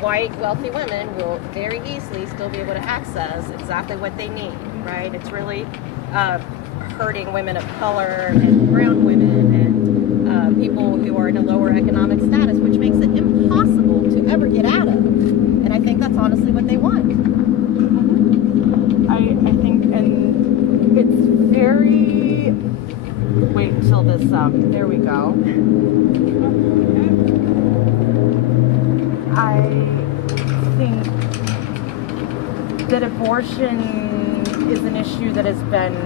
White, wealthy women will very easily still be able to access exactly what they need, right? It's really hurting women of color and brown women and people who are in a lower economic status, which makes it impossible to ever get out of. And I think that's honestly what they want. I think, and it's very, wait until this, there we go. I think that abortion is an issue that has been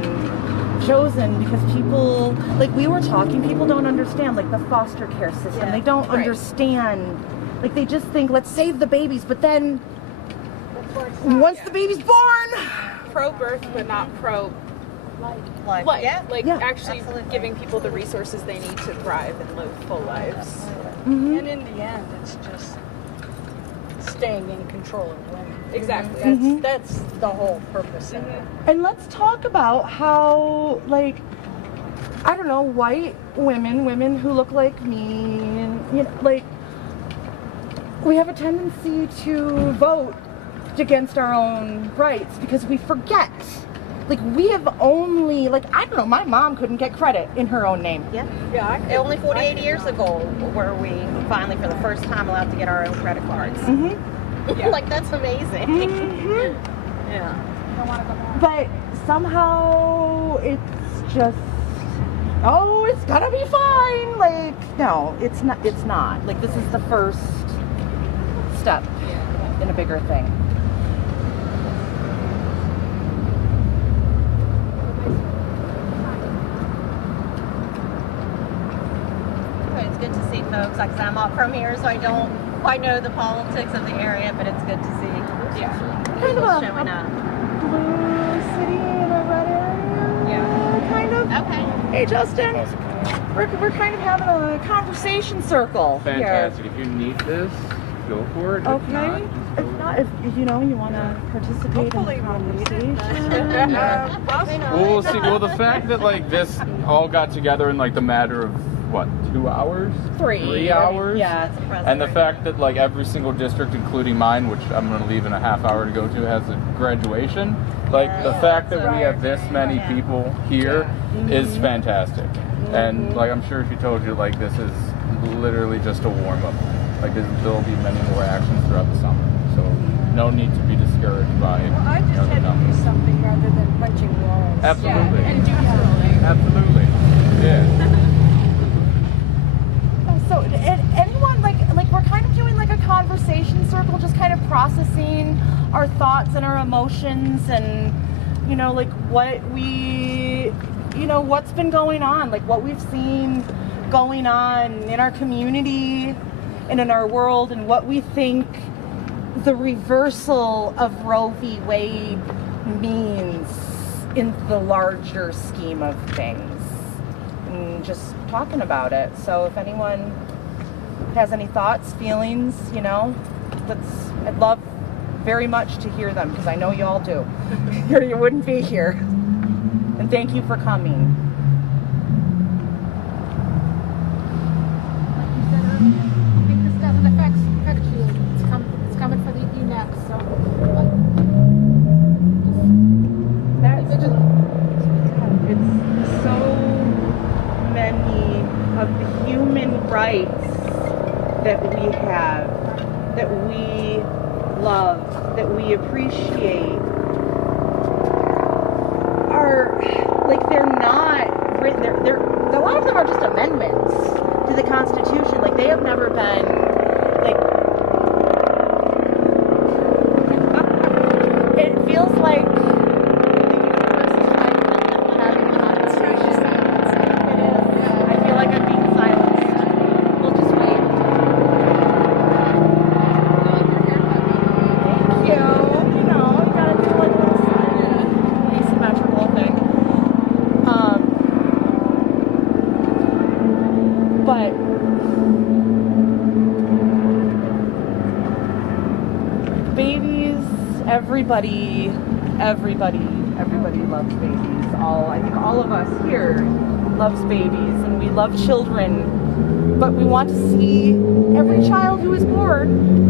chosen because people, like we were talking, people don't understand, like the foster care system. Yeah, they don't understand. Like they just think, let's save the babies, but then once the baby's born, pro-birth, but not pro-life. Yeah. Actually absolutely. Giving people the resources they need to thrive and live full lives. Mm-hmm. And in the end, it's just staying in control of women. Exactly. That's the whole purpose of it. And let's talk about how, like, I don't know, white women who look like me, and you know, like, we have a tendency to vote against our own rights because we forget. Like, we have only, like, I don't know, my mom couldn't get credit in her own name. Yeah. Only 48 years ago were we finally, for the first time, allowed to get our own credit cards. Yeah. Like, that's amazing. Yeah. But somehow it's just, oh, it's gonna be fine. Like, no, it's not. Like, this is the first step in a bigger thing. It's good to see folks. Like I said, I'm not from here, so I don't quite know the politics of the area, but it's good to see. Kind of a showing up. blue city in a red area. Kind of. Okay. Hey, Justin. We're kind of having a conversation circle. Fantastic. Here. If you need this, go for it. Okay. If not, if you know you want to participate in the conversation. We'll see. Well, the fact that like this all got together in like the matter of what, 2 hours? 3 hours? Yeah. It's impressive. And the fact that like every single district, including mine, which I'm going to leave in a half hour to go to, has a graduation. Like the fact that we have this many people here is fantastic. And like I'm sure she told you, like this is literally just a warm up. Like there'll be many more actions throughout the summer. So no need to be discouraged by I just had to do something rather than punching walls. Absolutely. And do something. Absolutely. Yeah. So, anyone, like we're kind of doing like a conversation circle, just kind of processing our thoughts and our emotions and, you know, like what we, you know, what's been going on, like what we've seen going on in our community and in our world and what we think the reversal of Roe v. Wade means in the larger scheme of things. And just talking about it. So if anyone has any thoughts, feelings, you know, I'd love very much to hear them because I know you all do. Or you wouldn't be here. And thank you for coming. Like you said earlier, I think this doesn't affect you. It's coming for you next. So It's so many of the human rights that we have, that we love, that we appreciate are like they're not written. They're a lot of them are just amendments to the Constitution. Like they have never been like. It feels like. Everybody loves babies. I think all of us here loves babies, and we love children but we want to see every child who is born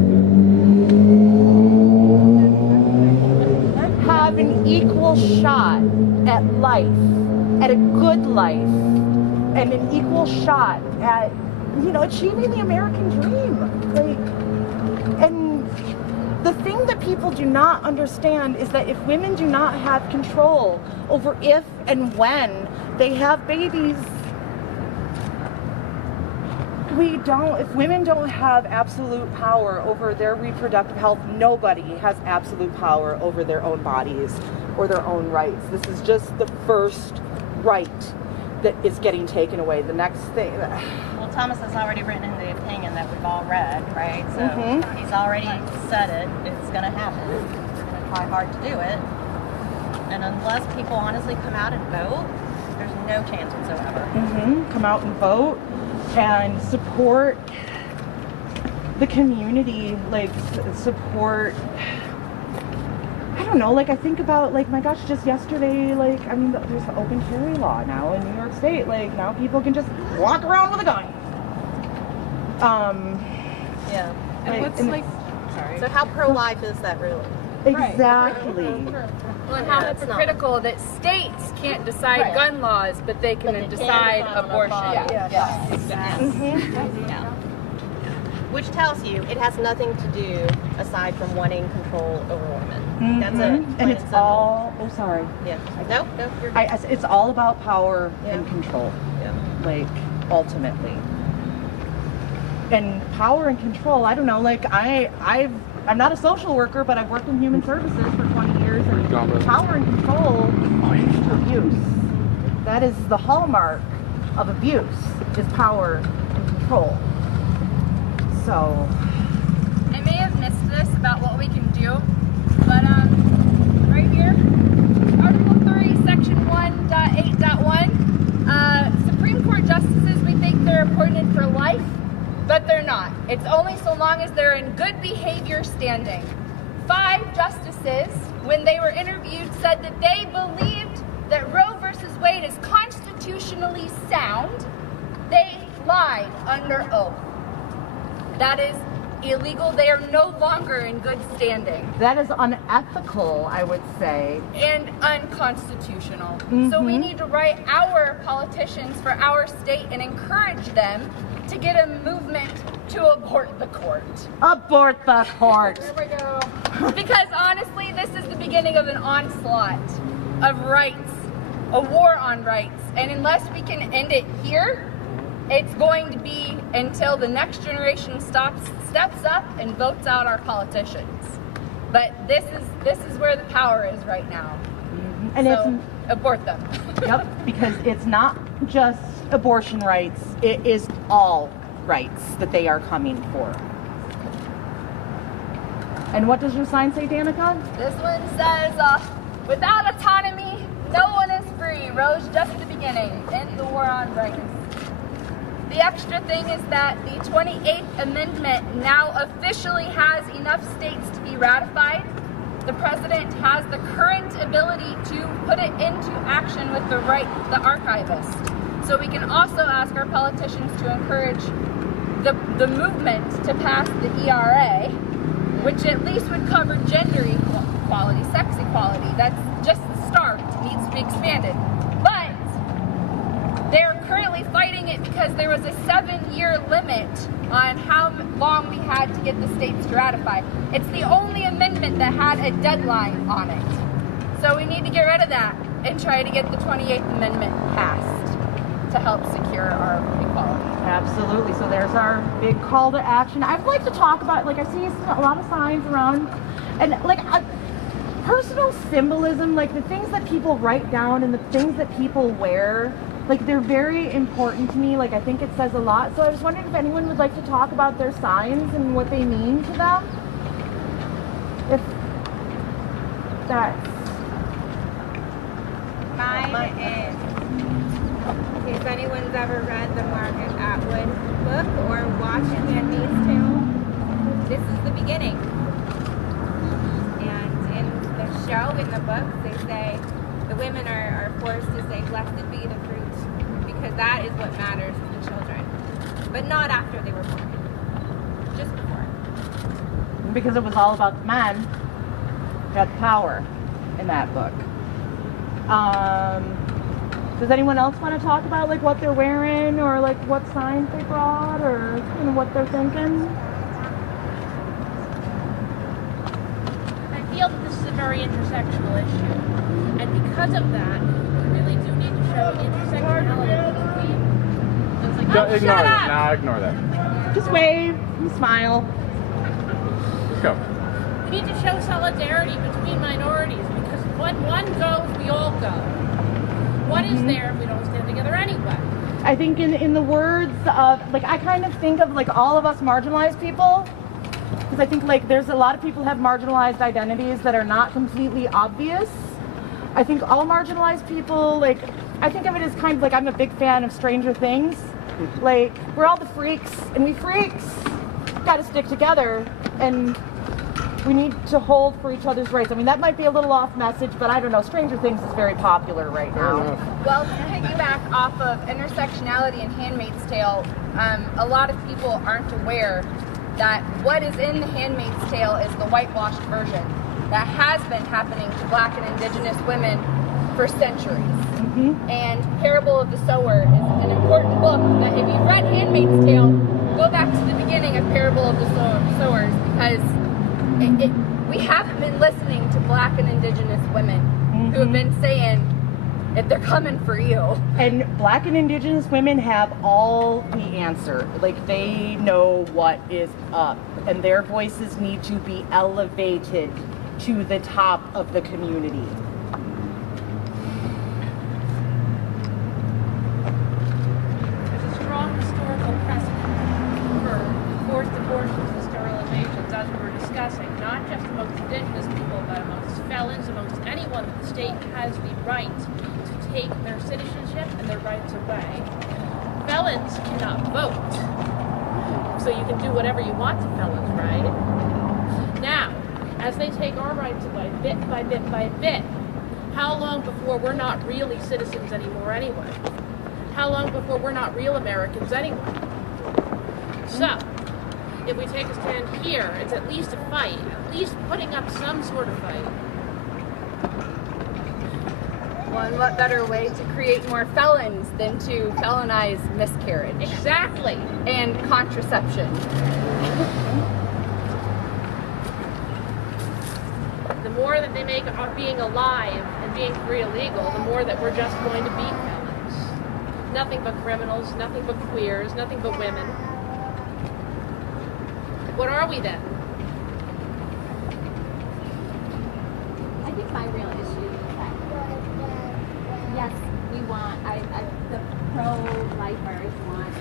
have an equal shot at life, at a good life, and an equal shot at, achieving the American dream. And the thing that people do not understand is that if women do not have control over if and when they have babies, if women don't have absolute power over their reproductive health, nobody has absolute power over their own bodies or their own rights. This is just the first right that is getting taken away. The next thing. Well, Thomas has already written in the opinion that we've all read, right? So he's already said it. It's going to happen. We're going to try hard to do it. And unless people honestly come out and vote, there's no chance whatsoever. Come out and vote and support the community, support, I don't know, I think about, my gosh, just yesterday, there's the open carry law now in New York State. Now people can just walk around with a gun. Yeah. Sorry. So how pro-life is that really? Exactly. Well, and how hypocritical that states can't decide gun laws, but they can decide abortion. Yeah. Which tells you it has nothing to do aside from wanting control over women. That's it. And it's all. Oh, sorry. Yeah. No, you're good. It's all about power and control. Yeah. Ultimately. And power and control. I don't know. I'm not a social worker, but I've worked in human services for 20 years, and power and control leads to abuse. That is the hallmark of abuse, is power and control. So, I may have missed this about what we can do, but right here, Article 3, Section 1.8.1, Supreme Court justices, we think they're appointed for life, but they're not. It's only so long as they're in good behavior standing. 5 justices, when they were interviewed, said that they believed that Roe versus Wade is constitutionally sound. They lied under oath. That is illegal. They are no longer in good standing. That is unethical, I would say. And unconstitutional. So we need to write our politicians for our state and encourage them to get a movement to abort the court. Abort the court. There we go. Because honestly, this is the beginning of an onslaught of rights, a war on rights. And unless we can end it here, it's going to be until the next generation steps up and votes out our politicians. But this is where the power is right now. And so abort them. Yep, because it's not just abortion rights, it is all rights that they are coming for. And what does your sign say, Danica? This one says, without autonomy, no one is free. Roe's just the beginning. End the war on rights. The extra thing is that the 28th Amendment now officially has enough states to be ratified. The president has the current ability to put it into action with the archivist. So we can also ask our politicians to encourage the movement to pass the ERA, which at least would cover gender equality, sex equality. That's just the start. It needs to be expanded. But they're currently fighting it because there was a 7-year limit on how long we had to get the states to ratify. It's the only amendment that had a deadline on it. So we need to get rid of that and try to get the 28th Amendment passed to help secure our equality. Absolutely. So there's our big call to action. I'd like to talk about, I see a lot of signs around, and personal symbolism, the things that people write down and the things that people wear, they're very important to me. I think it says a lot. So I was wondering if anyone would like to talk about their signs and what they mean to them. If that's... Mine is, if anyone's ever read the Margaret Atwood book or watched Handmaid's Tale, this is the beginning. And in the show, in the book, they say the women are forced to say, blessed be the fruit, because that is what matters to the children. but not after they were born. Just before. Because it was all about the men who had power in that book. Does anyone else want to talk about like what they're wearing or like what signs they brought or what they're thinking? I feel that this is a very intersectional issue, and because of that, we really do need to show intersectionality between. Like, Don't ignore that. Nah, ignore that. Just wave and smile. Let's go. We need to show solidarity between minorities because when one goes, we all go. What is there if we don't stand together anyway? I think in the words of, like, I kind of think of like all of us marginalized people, because I think like there's a lot of people who have marginalized identities that are not completely obvious. I think all marginalized people, like, I think of it as kind of like, I'm a big fan of Stranger Things. Like, we're all the freaks, and we freaks gotta stick together, and we need to hold for each other's rights. I mean, that might be a little off message, but I don't know. Stranger Things is very popular right now. Well, to piggyback off of intersectionality and Handmaid's Tale, a lot of people aren't aware that what is in the Handmaid's Tale is the whitewashed version that has been happening to Black and Indigenous women for centuries. And Parable of the Sower is an important book that if you've read Handmaid's Tale, go back to the beginning of Parable of the Sowers, because we haven't been listening to Black and Indigenous women who have been saying that they're coming for you. And Black and Indigenous women have all the answer. Like, they know what is up, and their voices need to be elevated to the top of the community. There's a strong historical precedent for forced abortions and sterilizations, as we were discussing, not just amongst Indigenous people, but amongst felons, amongst anyone that the state has the right to take their citizenship and their rights away. Felons cannot vote, so you can do whatever you want to felons, right? Now, as they take our rights away, bit by bit by bit, how long before we're not really citizens anymore anyway? How long before we're not real Americans anyway? So, if we take a stand here, it's at least a fight, at least putting up some sort of fight. Well, and what better way to create more felons than to felonize miscarriage? Exactly. And contraception. The more that they make being alive and being free illegal, the more that we're just going to be felons. Nothing but criminals, nothing but queers, nothing but women. What are we then? I think my real issue is that, yes, we want, the pro-lifers want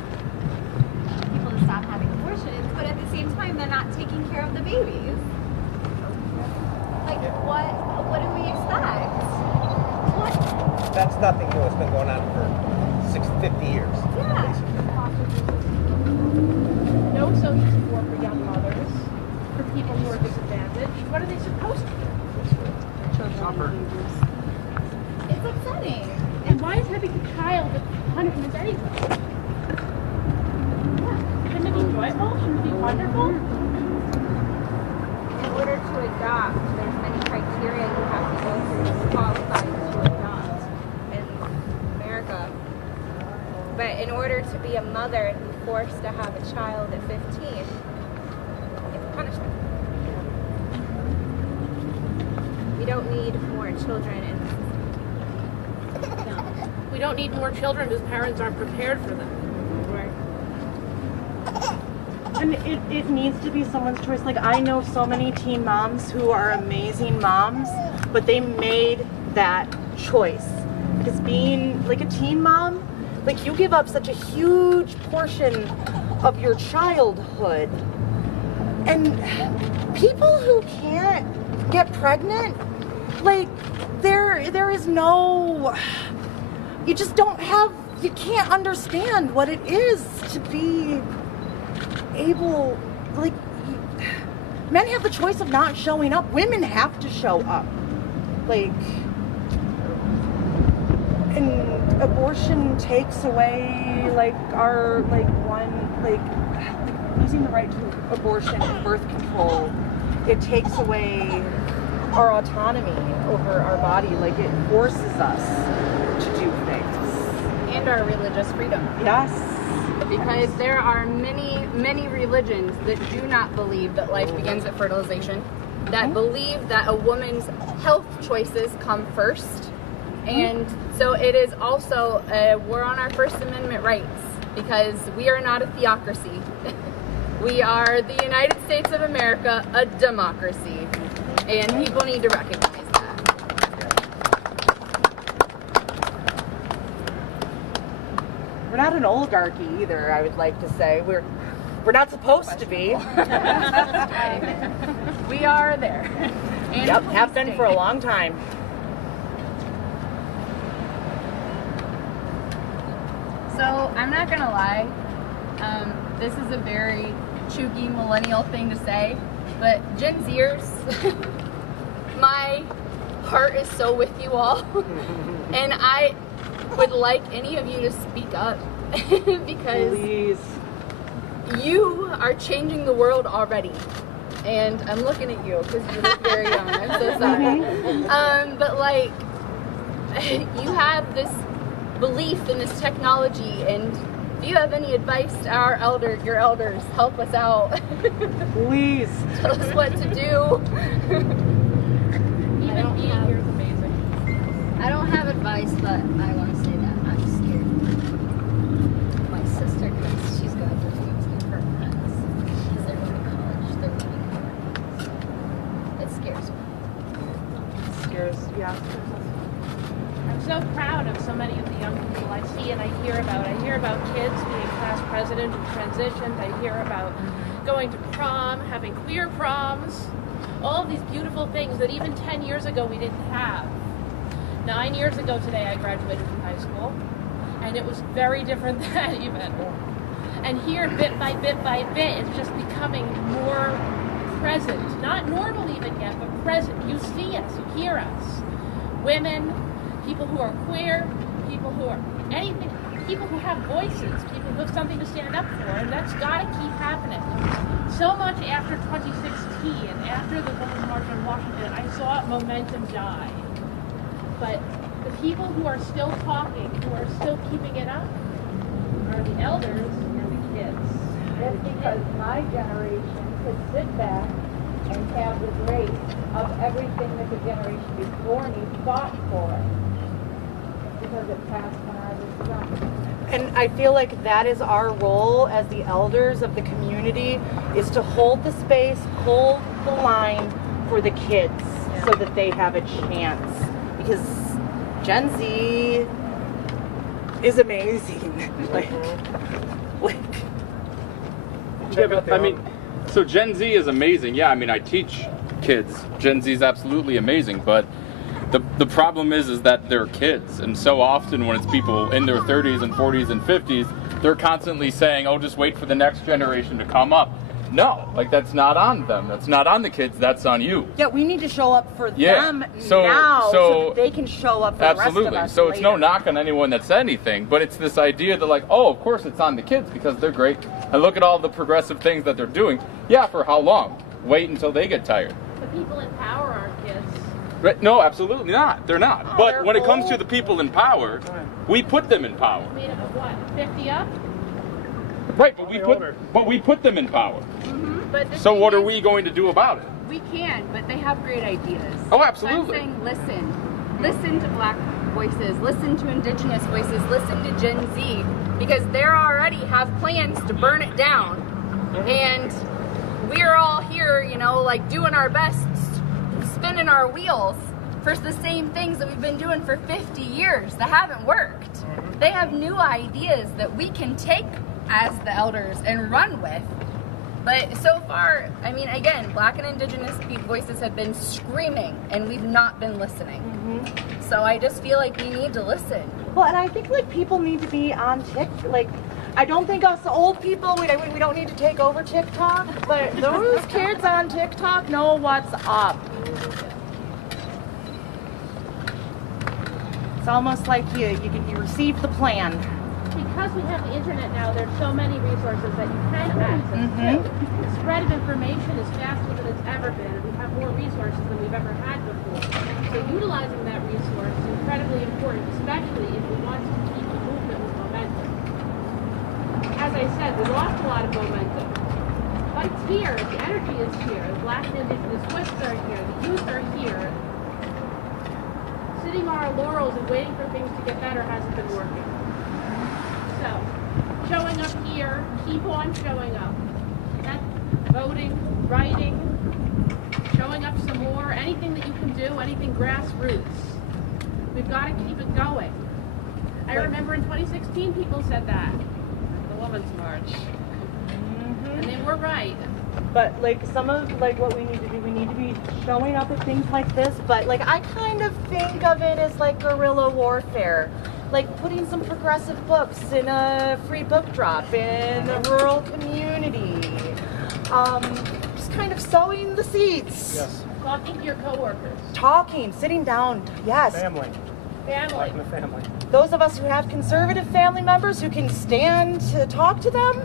people to stop having abortions, but at the same time, they're not taking care of the babies. Like, what do we expect? What? That's nothing new. It's been going on for 50 years. Yeah. No social support for young mothers, for people who are disadvantaged. What are they supposed to do? It's upsetting. And why is having a child a punishment anyway? Shouldn't it be joyful? Shouldn't it be wonderful? In order to adopt, there's many criteria you have to go through to qualify to adopt in America. But in order to be a mother and be forced to have a child at 15, it's a punishment. We don't need more children in the system. No. We don't need more children whose parents aren't prepared for them. And it needs to be someone's choice. Like, I know so many teen moms who are amazing moms, but they made that choice. Because being like a teen mom, like, you give up such a huge portion of your childhood. And people who can't get pregnant, like, there is no, you just don't have, you can't understand what it is to be able, like, men have the choice of not showing up. Women have to show up. Like, and abortion takes away like our using the right to abortion and birth control. It takes away our autonomy over our body. Like, it forces us to do things. And our religious freedom. Yes. Because there are many, many religions that do not believe that life begins at fertilization, that believe that a woman's health choices come first. And so it is also, we're on our First Amendment rights, because we are not a theocracy. We are the United States of America, a democracy. And people need to recognize that. We're not an oligarchy either, I would like to say. We're not supposed to be. We are there. And Yep, have been for a long time. So, I'm not gonna lie, this is a very chuggy millennial thing to say, but Gen Zers, my heart is so with you all, and I would like any of you to speak up, because Please. you are changing the world already. And I'm looking at you because you look very young. I'm so sorry. But like, you have this belief in this technology, and do you have any advice to your elders? Help us out. Please. Tell us what to do. Even being here is amazing. I don't have advice, but I want to say that I'm scared. My sister, because she's going to lose her friends because they're going to college, they're leaving her. It scares me. It scares, yeah. I'm so proud of so many of the young people I see and I hear about. I hear about kids being class president and transitioned. I hear about going to prom, having queer proms, all of these beautiful things that even 10 years ago we didn't have. 9 years ago today I graduated from high school, and it was very different then even. And here, bit by bit by bit, it's just becoming more present. Not normal even yet, but present. You see us, you hear us. Women, people who are queer, people who are anything, people who have voices, people who have something to stand up for, and that's got to keep happening. So much after 2016, after the Women's March on Washington, I saw momentum die. But the people who are still talking, who are still keeping it up, are the elders and the kids. That's because my generation could sit back and have the grace of everything that the generation before me fought for. Because it passed when I was young. And I feel like that is our role as the elders of the community, is to hold the space, hold the line for the kids so that they have a chance. Because Gen Z is amazing. I mean, so Gen Z is amazing. Yeah, I mean, I teach kids. Gen Z is absolutely amazing, but the problem is that they're kids, and so often when it's people in their 30s and 40s and 50s, they're constantly saying, oh, just wait for the next generation to come up. No, like, that's not on them. That's not on the kids. That's on you. Yeah, we need to show up for them now so that they can show up for the rest of us So later. It's no knock on anyone that said anything, but it's this idea that, like, oh, of course it's on the kids because they're great. And look at all the progressive things that they're doing. Yeah, for how long? Wait until they get tired. The people in power aren't kids. Right? No, absolutely not. They're not. Oh, But when it comes to the people in power, we put them in power. Made up of what? 50 up? Right, but we put them in power. But the So thing what are is, we going to do about it? We can, but they have great ideas. Oh, absolutely. So I'm saying listen. Listen to black voices, listen to indigenous voices, listen to Gen Z, because they already have plans to burn it down. And we're all here, you know, like doing our best, spinning our wheels for the same things that we've been doing for 50 years that haven't worked. They have new ideas that we can take as the elders and run with. But so far, I mean, again, black and indigenous voices have been screaming, and we've not been listening. So I just feel like we need to listen. Well, and I think like people need to be on TikTok. Like, I don't think us old people, we don't need to take over TikTok, but those kids on TikTok know what's up. It's almost like you received the plan. Because we have the internet now, there's so many resources that you can access to. The spread of information is faster than it's ever been, and we have more resources than we've ever had before. So utilizing that resource is incredibly important, especially if we want to keep the movement with momentum. As I said, we lost a lot of momentum. But it's here, the energy is here, the Black and Indigenous Swiss are here, the youth are here. Sitting on our laurels and waiting for things to get better hasn't been working. So, showing up here, keep on showing up. That's voting, writing, showing up some more, anything that you can do, anything grassroots. We've got to keep it going. I remember in 2016 people said that, the Women's March. And they were right. But like some of like what we need to do, we need to be showing up at things like this. But like I kind of think of it as like guerrilla warfare, like putting some progressive books in a free book drop in a rural community. Just kind of sowing the seeds. Yes. Talking to your coworkers. Talking, sitting down. Yes. Family. Family. Like the family. Those of us who have conservative family members who can stand to talk to them.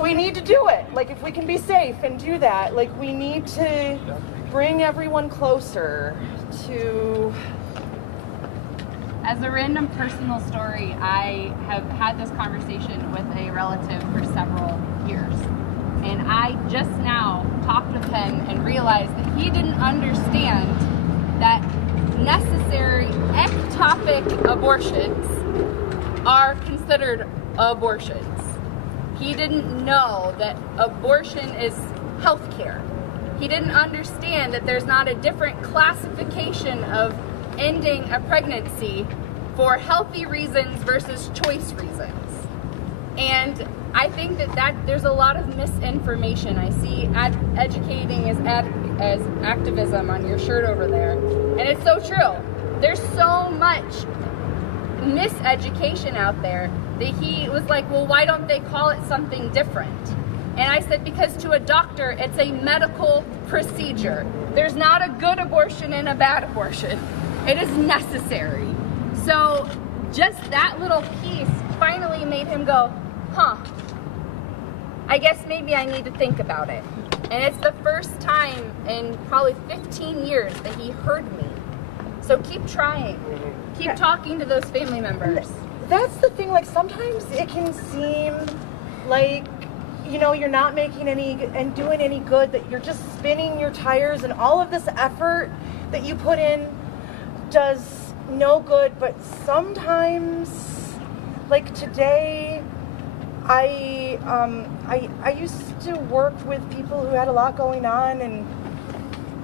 We need to do it. Like if we can be safe and do that, like we need to bring everyone closer to... As a random personal story, I have had this conversation with a relative for several years. And I just now talked with him and realized that he didn't understand that necessary ectopic abortions are considered abortions. He didn't know that abortion is health care. He didn't understand that there's not a different classification of ending a pregnancy for healthy reasons versus choice reasons. And I think that there's a lot of misinformation. I see educating as activism on your shirt over there. And it's so true. There's so much miseducation out there that he was like, well, why don't they call it something different? And I said, because to a doctor, it's a medical procedure. There's not a good abortion and a bad abortion. It is necessary. So just that little piece finally made him go, huh, I guess maybe I need to think about it. And it's the first time in probably 15 years that he heard me. So keep trying. Keep talking to those family members. That's the thing, like sometimes it can seem like, you know, you're not making any and doing any good, that you're just spinning your tires and all of this effort that you put in does no good. But sometimes, like today, I used to work with people who had a lot going on, and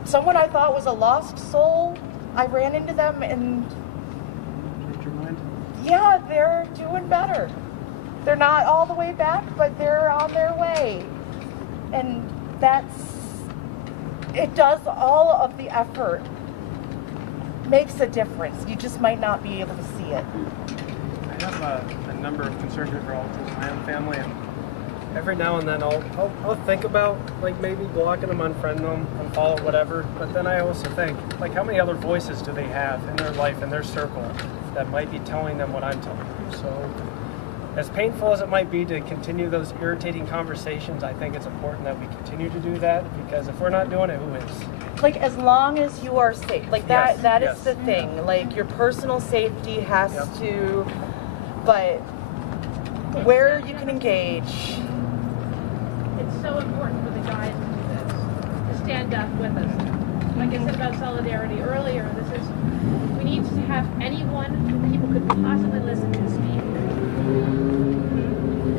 someone I thought was a lost soul, I ran into them and yeah, they're doing better. They're not all the way back, but they're on their way. And it does all of the effort. Makes a difference. You just might not be able to see it. I have a number of conservative relatives in my own family, and every now and then I'll think about like maybe blocking them, unfriending them, unfollow, whatever. But then I also think, like, how many other voices do they have in their life, in their circle, that might be telling them what I'm telling them? So, as painful as it might be to continue those irritating conversations, I think it's important that we continue to do that, because if we're not doing it, who is? Like, as long as you are safe, like that Yes. is the thing. Like, your personal safety has to, but where you can engage. It's so important for the guys to do this, to stand up with us. Like I said about solidarity earlier, we need to have anyone who people could possibly listen to speak.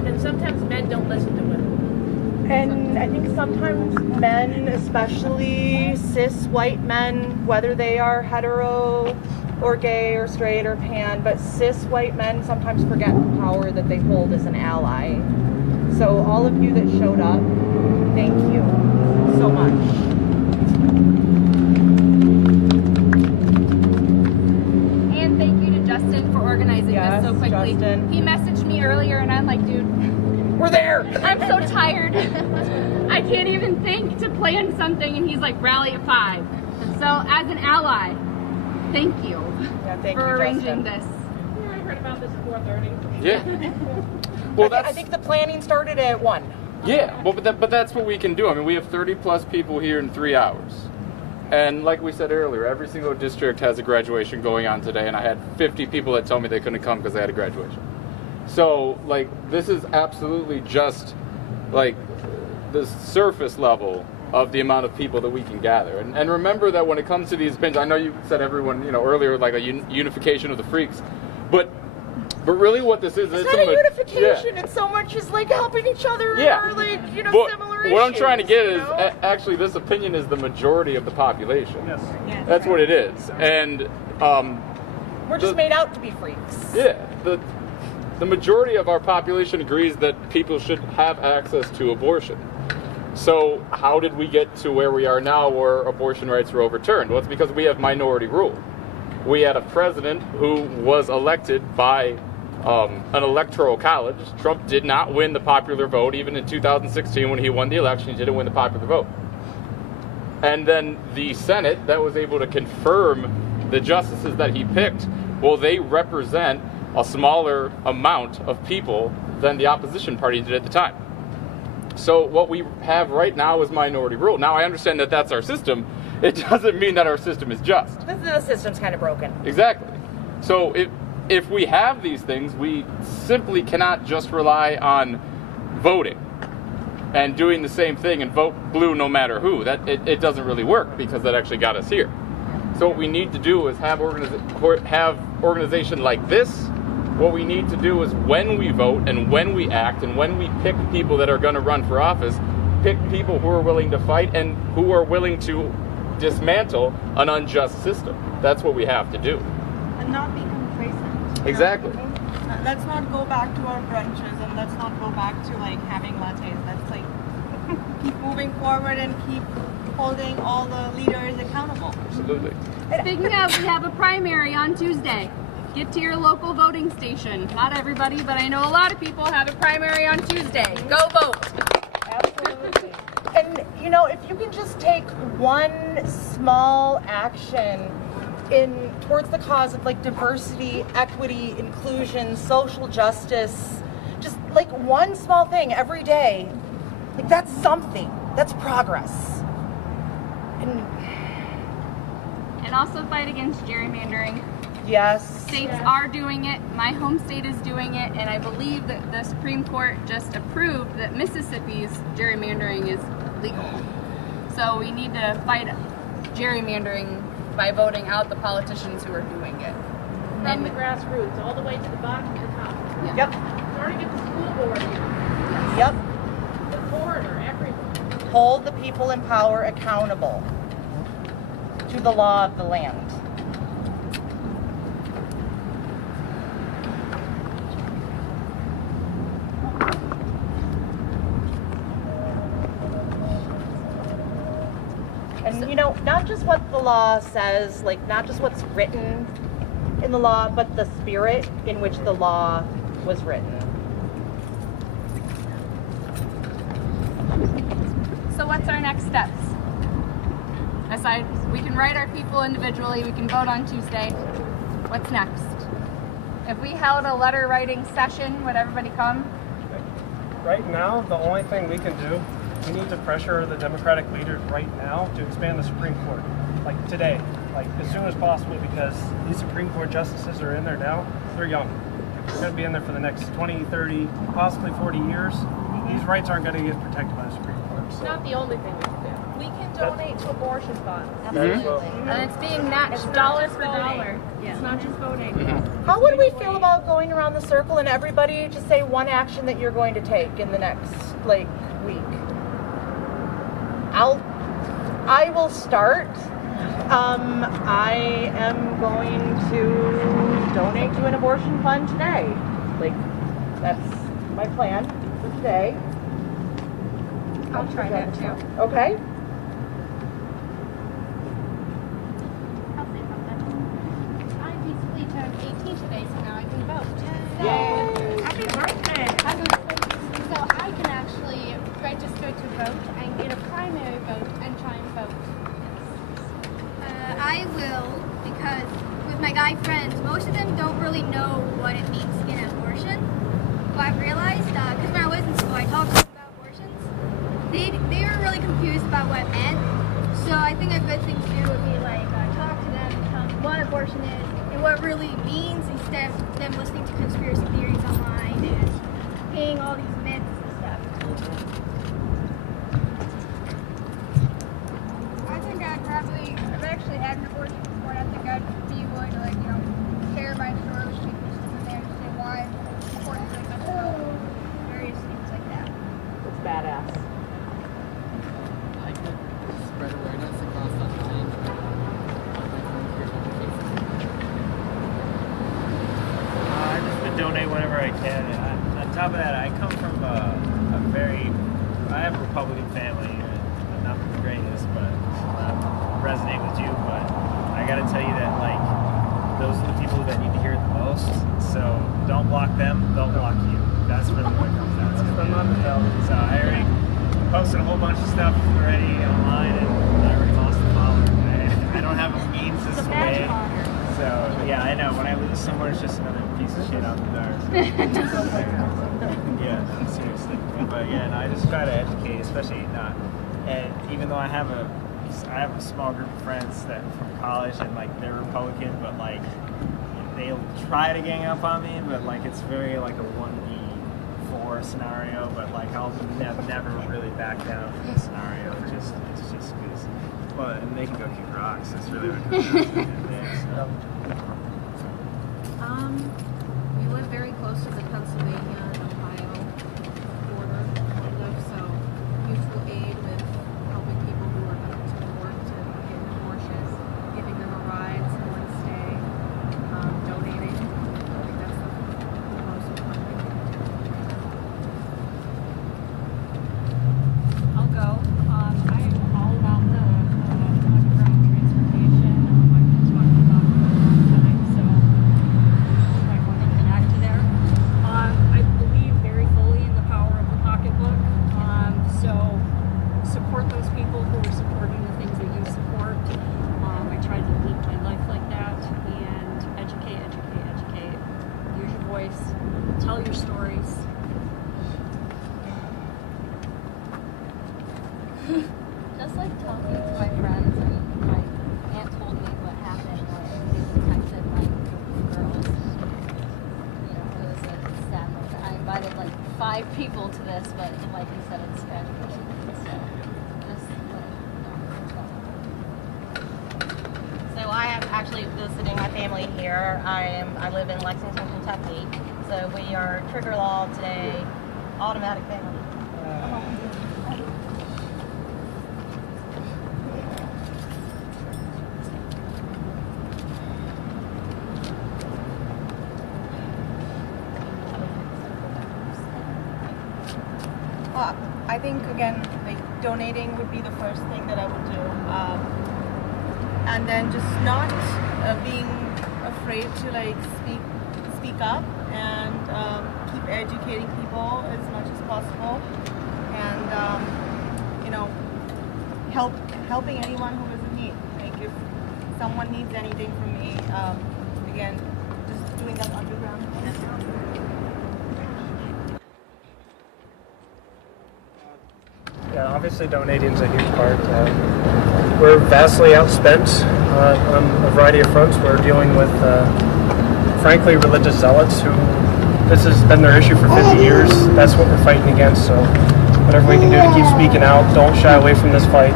And sometimes men don't listen to women. And I think sometimes men, especially cis white men, whether they are hetero or gay or straight or pan, but cis white men sometimes forget the power that they hold as an ally. So all of you that showed up, thank you so much. And thank you to Justin for organizing this so quickly. Justin. He messaged me earlier and I'm like, dude, we're there. I'm so tired. I can't even think to plan something. And he's like, rally at 5. So as an ally, Thank you for arranging this. Yeah, I heard about this at 4:30. Yeah. Well, I think the planning started at 1. Yeah, but that's what we can do. I mean, we have 30 plus people here in 3 hours. And like we said earlier, every single district has a graduation going on today, and I had 50 people that told me they couldn't come because they had a graduation. So, like, this is absolutely just, like, the surface level of the amount of people that we can gather. And remember that when it comes to these opinions, I know you said everyone, earlier, like a unification of the freaks, but really what this is, it's not a unification. Yeah. It's so much as like helping each other in our like, similar issues. What I'm trying to get is actually this opinion is the majority of the population. Yes. That's what it is. And we're just made out to be freaks. Yeah. The majority of our population agrees that people should have access to abortion. So how did we get to where we are now where abortion rights were overturned? Well, it's because we have minority rule. We had a president who was elected by an electoral college. Trump did not win the popular vote. Even in 2016 when he won the election, he didn't win the popular vote. And then the Senate that was able to confirm the justices that he picked, well, they represent a smaller amount of people than the opposition party did at the time. So what we have right now is minority rule. Now, I understand that that's our system. It doesn't mean that our system is just. The system's kind of broken. Exactly. So if we have these things, we simply cannot just rely on voting and doing the same thing and vote blue no matter who. It doesn't really work because that actually got us here. So what we need to do is have organization like this. What we need to do is when we vote and when we act and when we pick people that are going to run for office, pick people who are willing to fight and who are willing to dismantle an unjust system. That's what we have to do. And not be complacent. Exactly. Let's not go back to our brunches and let's not go back to like having lattes. Let's like keep moving forward and keep holding all the leaders accountable. Absolutely. Speaking of, we have a primary on Tuesday. Get to your local voting station. Not everybody, but I know a lot of people have a primary on Tuesday. Go vote. Absolutely. And if you can just take one small action towards the cause of like diversity, equity, inclusion, social justice, just like one small thing every day, like that's something. That's progress. And also fight against gerrymandering. Yes. States are doing it. My home state is doing it, and I believe that the Supreme Court just approved that Mississippi's gerrymandering is legal. So we need to fight gerrymandering by voting out the politicians who are doing it. From the grassroots, all the way to the bottom to the top. Yep. Starting at the school board. Yep. The coroner, everyone. Hold the people in power accountable to the law of the land. And not just what the law says, like not just what's written in the law, but the spirit in which the law was written. So what's our next steps? Aside, we can write our people individually, we can vote on Tuesday. What's next? If we held a letter writing session, would everybody come? Right now, the only thing we can do, we need to pressure the Democratic leaders right now to expand the Supreme Court. Like today, like as soon as possible, because these Supreme Court justices are in there now, they're young. They're going to be in there for the next 20, 30, possibly 40 years. These rights aren't going to get protected by the Supreme Court. It's not the only thing we can do. We can donate to abortion funds. Absolutely. And it's being matched dollar for dollar. It's not just voting. How would we feel about going around the circle and everybody to say one action that you're going to take in the next week? I will start. I am going to donate to an abortion fund today. That's my plan for today. I'll try that too. Okay. I'll say something. I recently turned 18 today, so now I can vote. Yay! Happy birthday! So I can actually register to vote and get a primary vote and try and vote. I will, because with my guy friends, most of them don't really know what it means to get an abortion. What I've realized, because when I was in school, I talked to them about abortions. They were really confused about what it meant. So I think a good thing to do would be like talk to them and tell them what abortion is and what it really means instead of them listening to conspiracy theories online and paying all these myths and stuff. I think I've actually had an abortion before, and I think I'd be willing to, share my story with people in there to say why it's important to mental health, various things like that. It's badass. I could spread awareness across online. I just been donate whenever I can. On top of that, I come from I have a Republican family, not the greatest, but resonate with you. But I got to tell you that those are the people that need to hear it the most. So don't block them, they'll block you. That's really what it comes down to. So I already posted a whole bunch of stuff already online, and I already lost the follower. I don't have a means this way. So yeah, I know. When I lose someone, it's just another piece of shit out the door. Yeah, no, seriously. But yeah, no, I just try to educate, especially not. And even though I have a small group of friends that from college, and they're Republican, but they'll try to gang up on me, but it's very a 1v4 scenario. But I'll never really back down from the scenario. It's just because. And they can go kick rocks. That's really what it comes down to. We live very close to the Pennsylvania and Ohio border, so mutual aid with helping people who are coming to work to get an abortion, giving them a ride, somewhere to stay, donating. I think that's the most important thing. I'll go. I am all about the underground transportation. I can talk about it so I want to connect there. I believe very fully in the power of the pocketbook. So support those people who are supporting the things that you support. I try to live my life like that and educate. Use your voice. Tell your stories. Just talking to my friends, my aunt told me what happened when they protected girls. It was a sad moment. I invited 5 people to this, but like you said, it's graduation. So just So I am actually visiting my family here. I live in Lexington, Kentucky. So we are trigger law today, automatic family. Well, I think again, donating would be the first thing that I would do, and then just not being afraid to speak up and keep educating people as much as possible, and helping anyone who is in need. If someone needs anything from me, again, just doing that underground. Yeah, obviously donating is a huge part. We're vastly outspent on a variety of fronts. We're dealing with, frankly, religious zealots who, this has been their issue for 50 years. That's what we're fighting against. So whatever we can do to keep speaking out, don't shy away from this fight.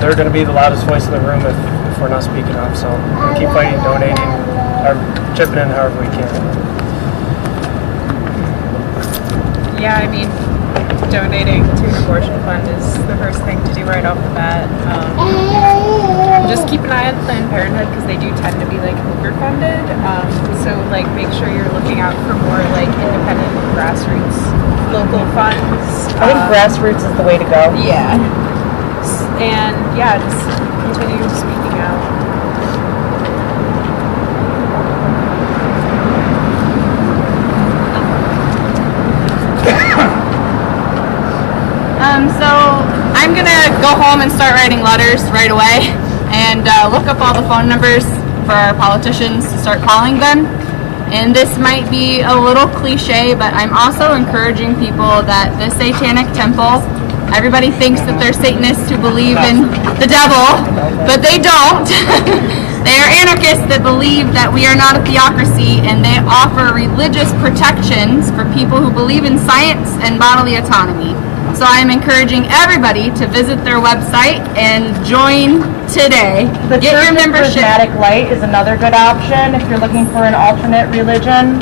They're going to be the loudest voice in the room if we're not speaking up. So we'll keep fighting, donating, chipping in however we can. Yeah, donating to an abortion fund is the first thing to do right off the bat. Just keep an eye on Planned Parenthood because they do tend to be overfunded. So make sure you're looking out for more independent grassroots local funds. I think grassroots is the way to go. Yeah. And yeah, just continue speaking out. So I'm gonna go home and start writing letters right away and look up all the phone numbers for our politicians to start calling them. And this might be a little cliche, but I'm also encouraging people that the Satanic Temple, everybody thinks that they're Satanists who believe in the devil, but they don't. They are anarchists that believe that we are not a theocracy, and they offer religious protections for people who believe in science and bodily autonomy. So I am encouraging everybody to visit their website and join today. The Get Church your of membership. Charismatic Light is another good option if you're looking for an alternate religion.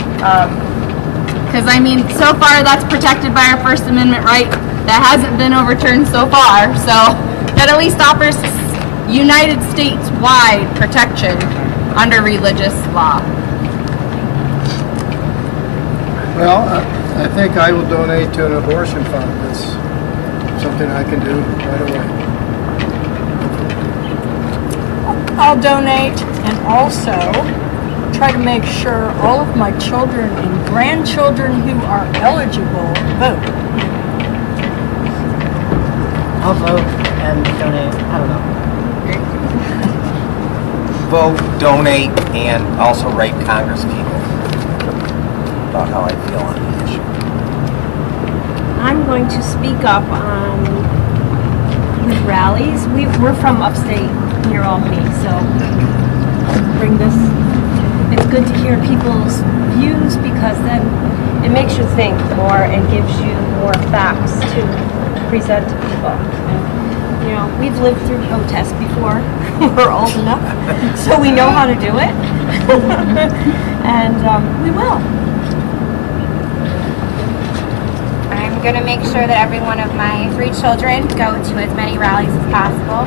Because, I mean, so far that's protected by our First Amendment right. That hasn't been overturned so far. So that at least offers United States-wide protection under religious law. Well, I think I will donate to an abortion fund. It's something I can do right away. I'll donate and also try to make sure all of my children and grandchildren who are eligible vote. I'll vote and donate. I don't know. Vote, donate, and also write Congress people about how I feel on the issue. I'm going to speak up with rallies. We're from upstate near Albany, so bring this. It's good to hear people's views because then it makes you think more and gives you more facts to present to people. And, you know, we've lived through protests before. We're old enough, so we know how to do it, and we will. I'm going to make sure that every one of my 3 children go to as many rallies as possible.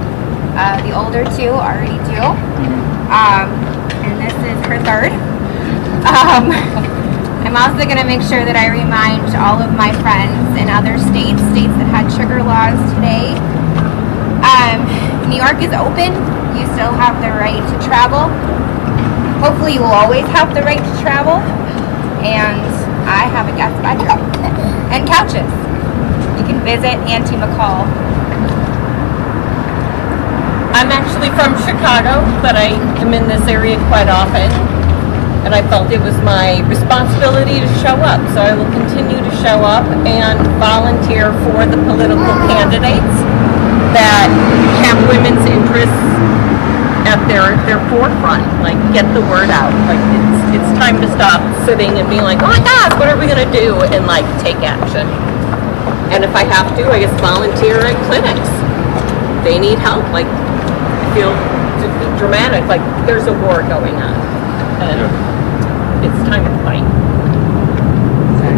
The older 2 already do. And this is her 3rd. I'm also going to make sure that I remind all of my friends in other states that had sugar laws today. New York is open. You still have the right to travel. Hopefully you will always have the right to travel. And I have a guest bedroom and couches. You can visit Auntie McCall. I'm actually from Chicago, but I am in this area quite often. And I felt it was my responsibility to show up. So I will continue to show up and volunteer for the political candidates that have women's interests at their forefront. Like, get the word out. Like, it's time to stop sitting and being like, oh my gosh, what are we gonna do? And like, take action. And if I have to, I guess volunteer at clinics. They need help. Like, I feel dramatic. Like, there's a war going on. And it's time to fight.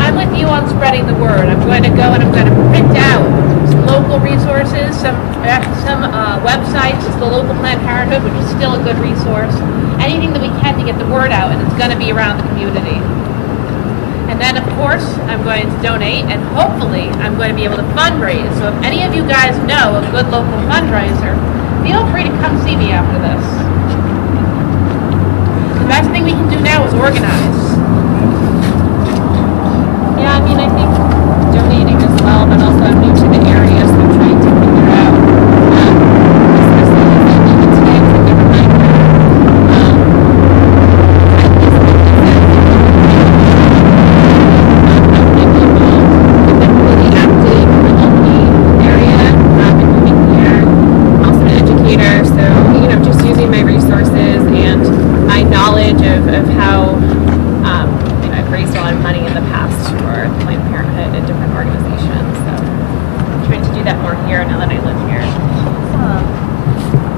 I'm with you on spreading the word. I'm going to go and I'm going to print out some local resources, some websites, the local Planned Parenthood, which is still a good resource. Anything that we can to get the word out, and it's going to be around the community. And then, of course, I'm going to donate, and hopefully I'm going to be able to fundraise. So if any of you guys know a good local fundraiser, feel free to come see me after this. The best thing we can do now is organize. Yeah, I mean, I think donating as well, but also I'm new to the area, so I'm trying to figure out, especially as I live in today with a good reminder, I've been really active in the area. I've been moving here. I'm also an educator, so, you know, just using my resources and my knowledge of how I've raised a lot of money in the past for Planned Parenthood and different organizations. So I'm trying to do that more here now that I live here.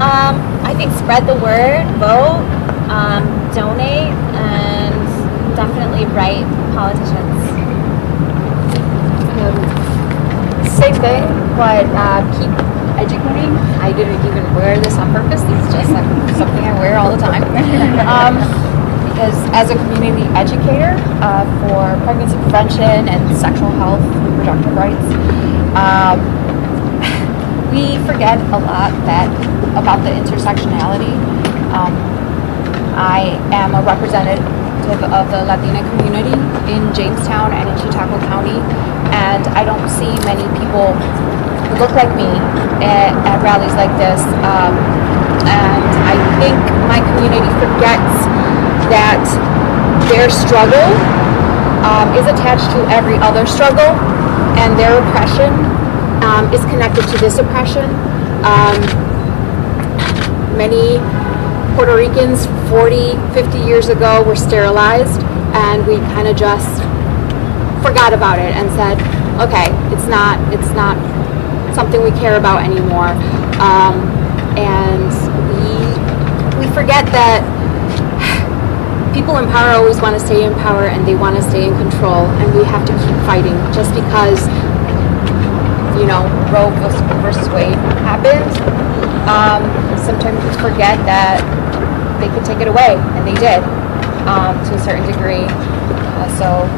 I think spread the word, vote, donate, and definitely write politicians. Same thing, but keep educating. I didn't even wear this on purpose. It's just like something I wear all the time. Because as a community educator for pregnancy prevention and sexual health, reproductive rights, we forget a lot about the intersectionality. I am a representative of the Latina community in Jamestown and in Chautauqua County, and I don't see many people who look like me at rallies like this. And I think my community forgets that their struggle is attached to every other struggle, and their oppression is connected to this oppression. Many Puerto Ricans 40, 50 years ago were sterilized, and we kind of just forgot about it and said, okay, it's not something we care about anymore. And we forget that people in power always want to stay in power, and they want to stay in control, and we have to keep fighting. Just because, you know, Roe versus Wade happened, sometimes we forget that they could take it away, and they did, to a certain degree. So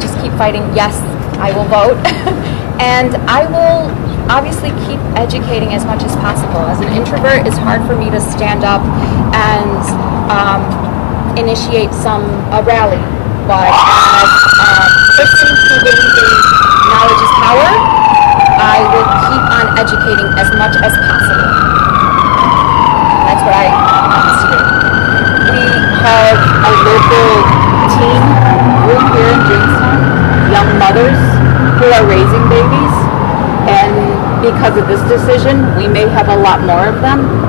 just keep fighting. Yes, I will vote, and I will obviously keep educating as much as possible. As an introvert, it's hard for me to stand up and initiate a rally, but as a person who believes in knowledge is power, I will keep on educating as much as possible. That's what I promise to do. We have a local teen group here in Jamestown, young mothers who are raising babies, and because of this decision, we may have a lot more of them.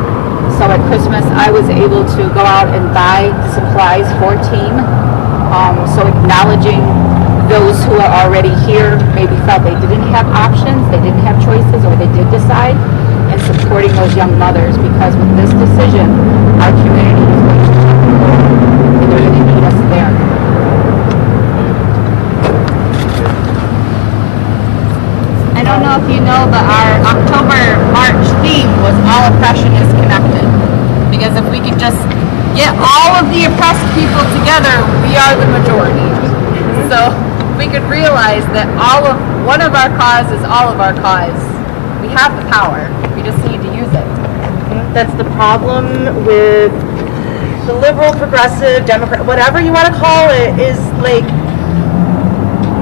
So at Christmas, I was able to go out and buy supplies for team. So acknowledging those who are already here, maybe felt they didn't have options, they didn't have choices, or they did decide, and supporting those young mothers, because with this decision, our community is going to and they're going to need us there. I don't know if you know, but our October March theme was All Oppression is Connected. Because if we could just get all of the oppressed people together, we are the majority. So we could realize that one of our cause is all of our cause. We have the power. We just need to use it. That's the problem with the liberal, progressive, Democrat, whatever you want to call it, is like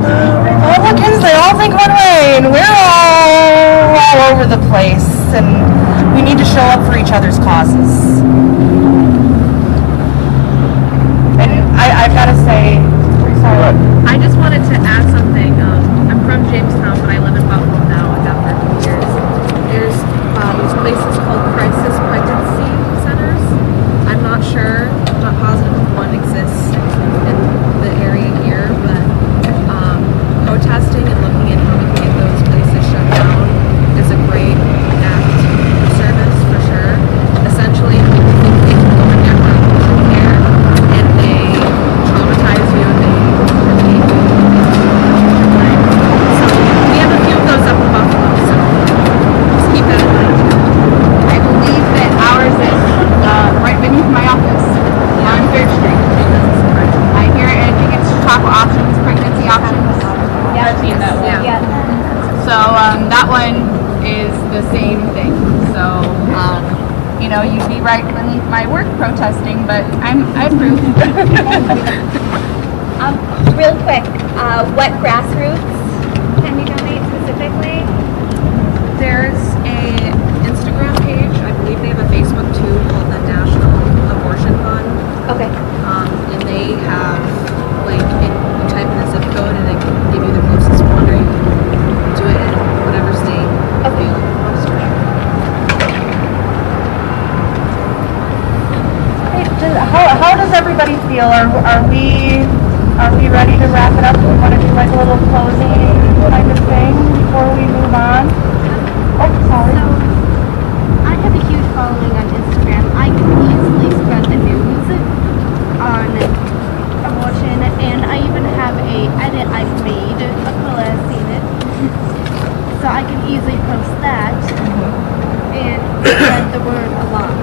Republicans, they all think one way, and we're all over the place, and we need to show up for each other's causes. And I've got to say, sorry. I just wanted to add something. I'm from Jamestown, but I live in Buffalo now. I have for 2 years. There's these places called crisis pregnancy centers. I'm not sure, I'm not positive if one exists in the area here, but protesting and looking at how we can get those places shut down is a great act of service for sure. Essentially, people think they can go and get medical care, and they traumatize you, they really do. So we have a few of those up in Buffalo, so just keep that in mind. I believe that ours is right beneath my office on 3rd Street. I hear it, and I think it's Chautauqua Options, Pregnancy Options. Yeah, I've seen that one. Yeah. So that one is the same thing. So, you know, you'd be right beneath my work protesting, but I approve. Real quick, what grassroots can you donate specifically? There's a Instagram page. I believe they have a Facebook too called the National Abortion Fund. Okay. And they have like you type in a zip code and it can give you the closest one, or you can do it in whatever state. Okay. How does everybody feel? Are we ready to wrap it up? Do we want to do like a little closing kind of thing before we move on? Oh, sorry. So, I have a huge following on Instagram. I can easily spread the news on abortion, and I even have a edit I've made. Aquila has seen it. So I can easily post that and spread the word a lot.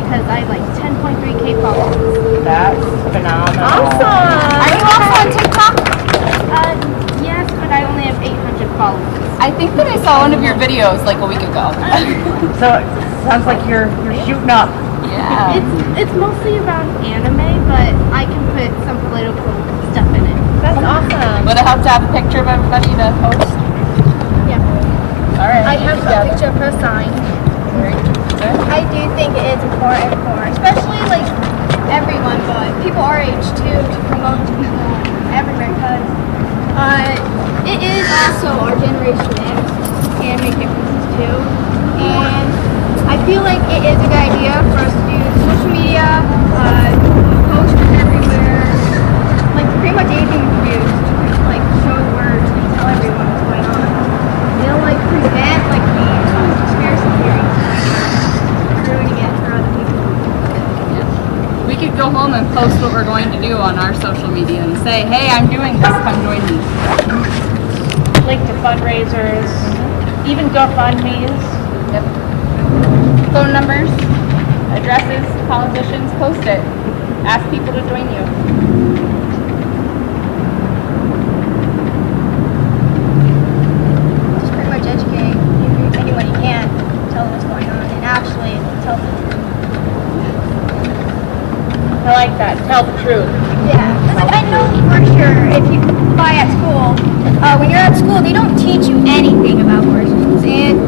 Because I have like 10.3K followers. That's phenomenal. Awesome! Are you also on TikTok? Yes, but I only have 800 followers. I think that I saw one of your videos like a week ago. So it sounds like you're shooting up. Yeah. It's mostly around anime, but I can put some political stuff in it. That's awesome. Would it help to have a picture of everybody to post? Yeah. All right. I have a picture of her sign. I do think it is important for, especially like everyone, but people our age too, to promote to people everywhere, because it is also our generation and can make differences too. And I feel like it is a good idea for us to do social media, posters everywhere, like pretty much anything we can do to like show the word and tell everyone what's going on. It'll like prevent like the conspiracy theories ruining it for other people. We could go home and post what we're going to do on our social media and say, hey, I'm doing this, come join me. Link to fundraisers, even GoFundMe's. Yep. Phone numbers, addresses, politicians, post it. Ask people to join you. Just pretty much educate anyone you can, tell them what's going on, and actually tell them the truth. I like that. Tell the truth. Yeah, because like, I know for sure if you apply at school, when you're at school, they don't teach you anything about abortions. And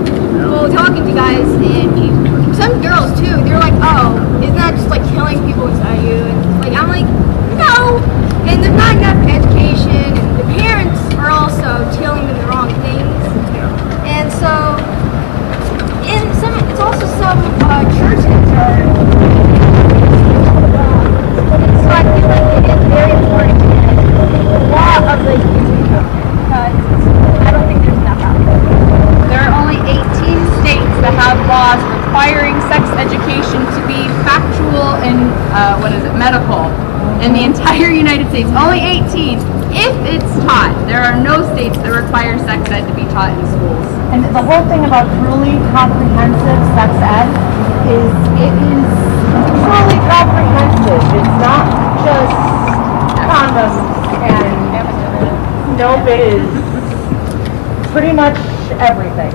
well, talking to guys and some girls too, they're like, oh, isn't that just like killing people inside you? And like, I'm like, no. And there's not enough education, and the parents are also telling them the wrong things. And so, it's also some churches are. So I feel like it is very important to get a lot of the YouTube because I don't think there's enough out there. There are only 18 states that have laws requiring sex education to be factual and, medical in the entire United States. Only 18, if it's taught. There are no states that require sex ed to be taught in schools. And the whole thing about truly comprehensive sex ed is it is truly comprehensive. It's not just condoms and nope, it is pretty much everything.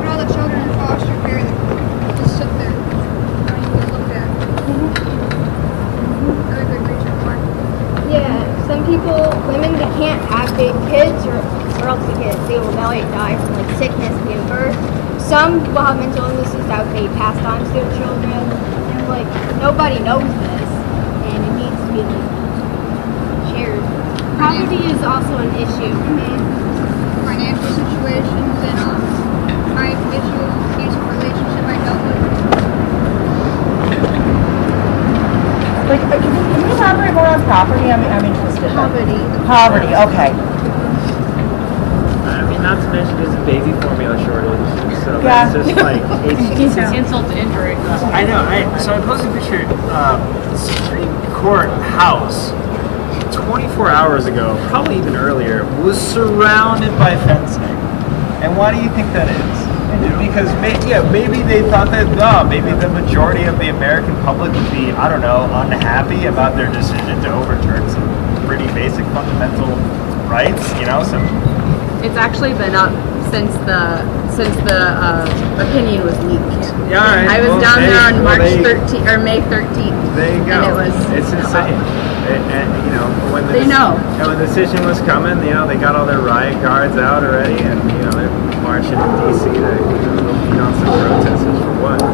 But all the children in foster care that just sit there, don't even get looked at. Really good reason why. Yeah, some people, women, they can't have kids or else they will die from like sickness and give birth. Some will have mental illnesses that they passed on to their children. And like nobody knows this, and it needs to be like shared. Poverty is also an issue. Financial situations and my issue, abusive relationship I dealt with. Like, can you elaborate more on poverty? I'm interested. Poverty. Okay. I mean, not to mention there's a baby formula shortage, so Yeah. that's just like It's an insult to injury. I know. So I posted a picture. Supreme Court House 24 hours ago, probably even earlier, was surrounded by fencing. And why do you think that is? Because maybe they thought that maybe the majority of the American public would be, I don't know, unhappy about their decision to overturn some pretty basic fundamental rights. It's actually been up since the opinion was leaked. Yeah, all right. I was down there on March 13th or May 13th. There you go. And it's insane. And when the They know. And when the decision was coming, they got all their riot guards out already, and they're marching in D.C. to on some protesters for what? So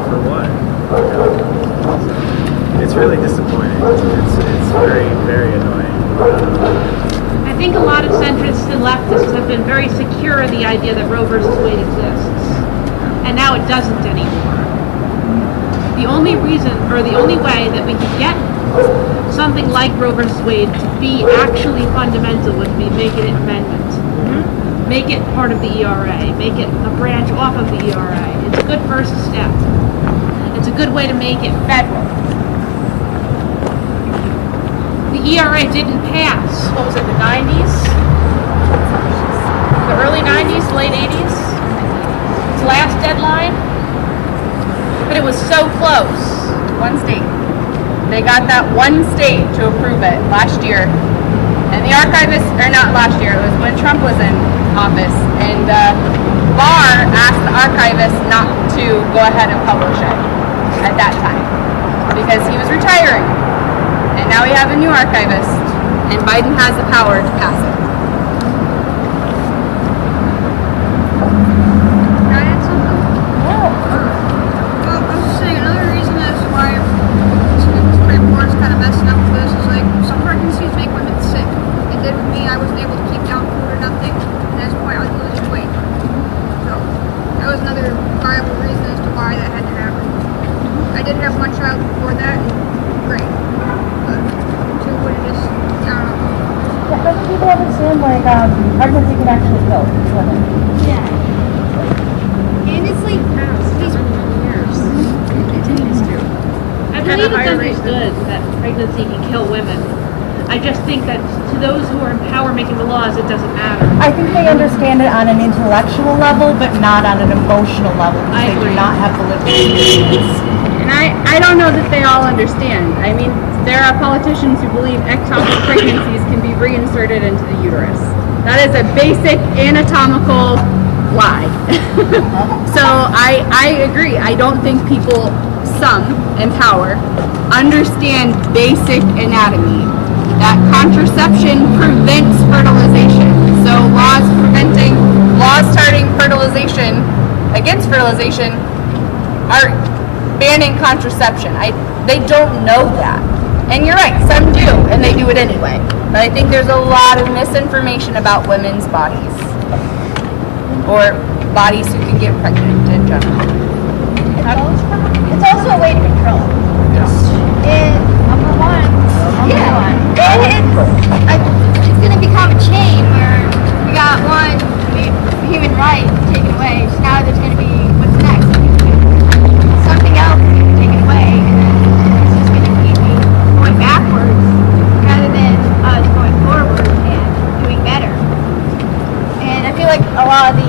it's really disappointing. It's very, very annoying. I think a lot of centrists and leftists have been very secure in the idea that Roe versus Wade exists. And now it doesn't anymore. The only reason, or the only way that we could get something like Roe versus Wade to be actually fundamental would be make it an amendment. Make it part of the ERA. Make it a branch off of the ERA. It's a good first step. It's a good way to make it federal. The ERA didn't pass. What was it, the 90s? The early 90s, late 80s? Its last deadline? But it was so close. One state. They got that one state to approve it last year. And the archivist, or not last year, it was when Trump was in office. And Barr asked the archivist not to go ahead and publish it at that time because he was retiring. And now we have a new archivist, and Biden has the power to pass it. Can I add something? Well, I'm just saying another reason as to why did have one child before that, great. But two would have just, I don't know. Yeah, doesn't people understand like pregnancy can actually kill women? Yeah. And it's like these years. It continues to. I believe it's understood that pregnancy can kill women. I just think that to those who are in power making the laws, it doesn't matter. I think they understand it on an intellectual level, but not on an emotional level, because they do not have the lived experience. And I don't know that they all understand. I mean, there are politicians who believe ectopic pregnancies can be reinserted into the uterus. That is a basic anatomical lie. So I agree. I don't think people, some in power, understand basic anatomy. That contraception prevents fertilization. So laws starting fertilization, against fertilization, are banning contraception. They don't know that. And you're right, some do, and they do it anyway. But I think there's a lot of misinformation about women's bodies. Or bodies who can get pregnant in general. It's also a way to control. Yes. And number one, it's going to become a chain where we got one human right taken away. So now there's going to be what's next. Something else taken away, and then it's just going to keep going backwards rather than us going forward and doing better. And I feel like a lot of the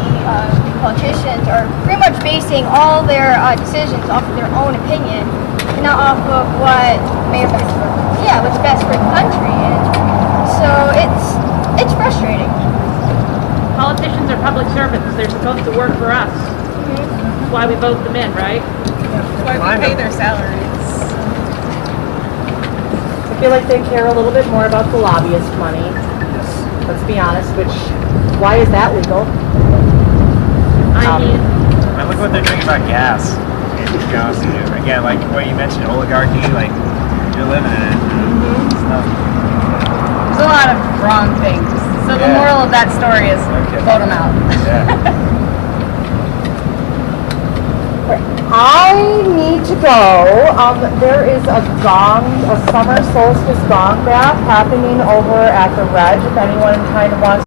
politicians are pretty much basing all their decisions off of their own opinion, and not off of what's best for the country. And so it's frustrating. Politicians are public servants. They're supposed to work for us. That's why we vote them in, right? That's why we pay their salaries. I feel like they care a little bit more about the lobbyist money. Let's be honest, why is that legal? I look what they're doing about gas. To be honest with you. Again, like what you mentioned, oligarchy, like you're living in it. There's a lot of wrong things. So the moral of that story is vote them out. I need to go. There is a summer solstice gong bath happening over at the Reg. If anyone kind of wants